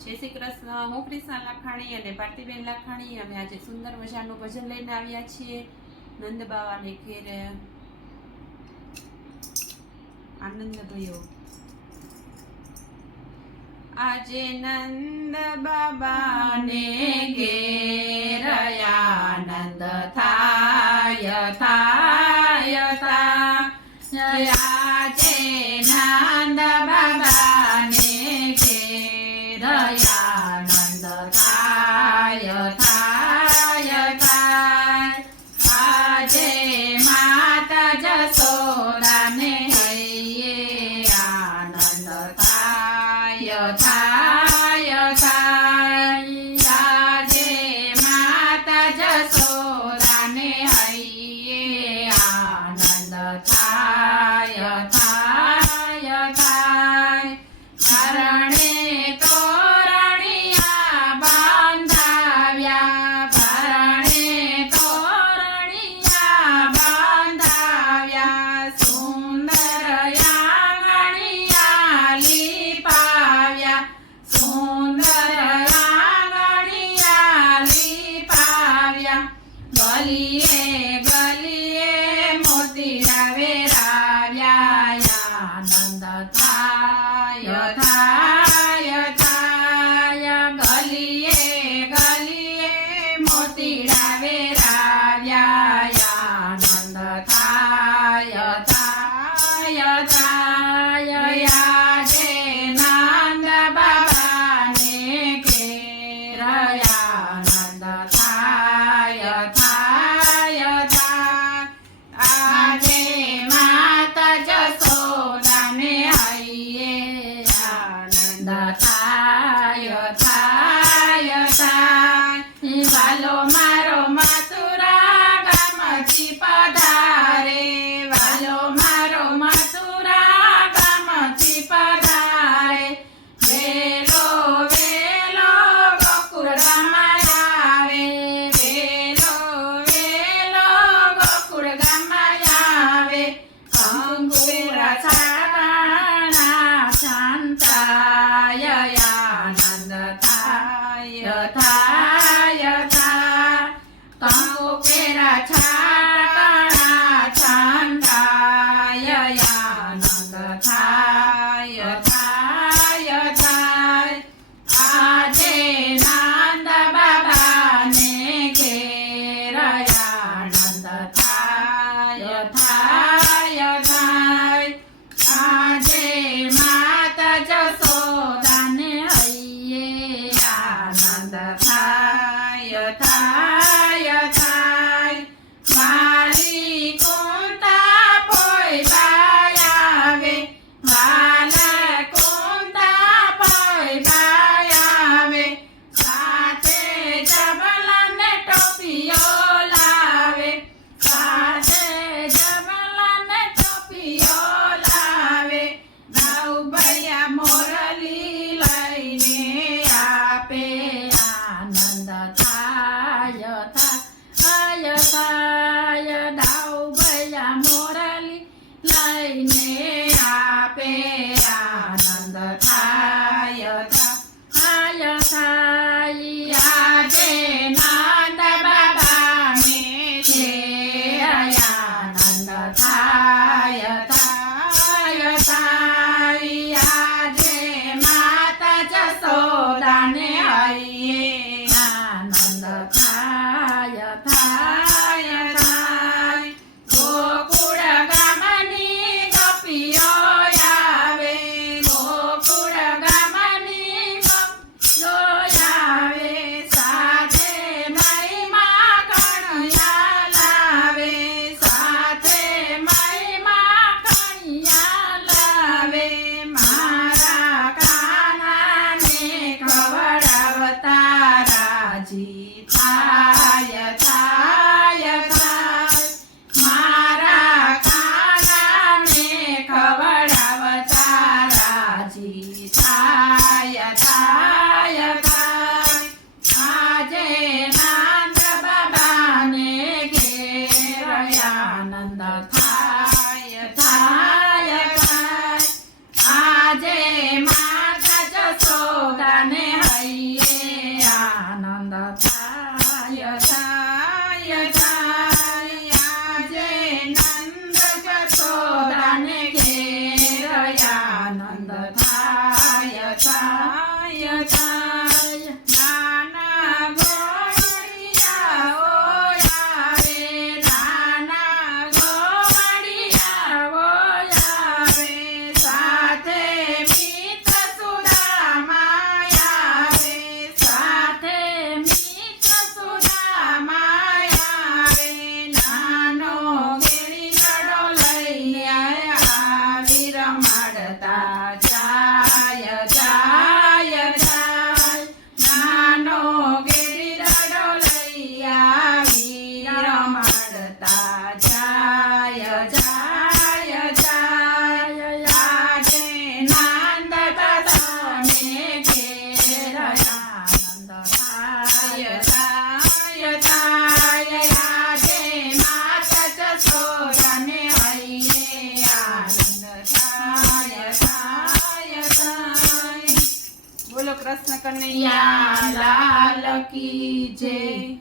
જય શ્રી કૃષ્ણ. હું ક્રિષ્ણા લાખાણી અને ભારતીબેન લાખાણી. અમે આજે સુંદર મજાનું ભજન લઈને આવ્યા છીએ. નંદ બાવાને ઘેરે આનંદ ભયો. આજે નંદ બાબાને ઘેર આનંદ થાય થાય તા આજે ના તીડા વેરાવ્યા નંદ થાય થાય થાય યાદે નંદ બાબાને ઘેરયા નંદ થાય થાય આજે માતા જશોદાને હૈયે આનંદ થાય થાય થાય થાય થાય મોરાલી લઈને આપે આનંદ થાય. થાય થાય આજે 你 થાય બોલો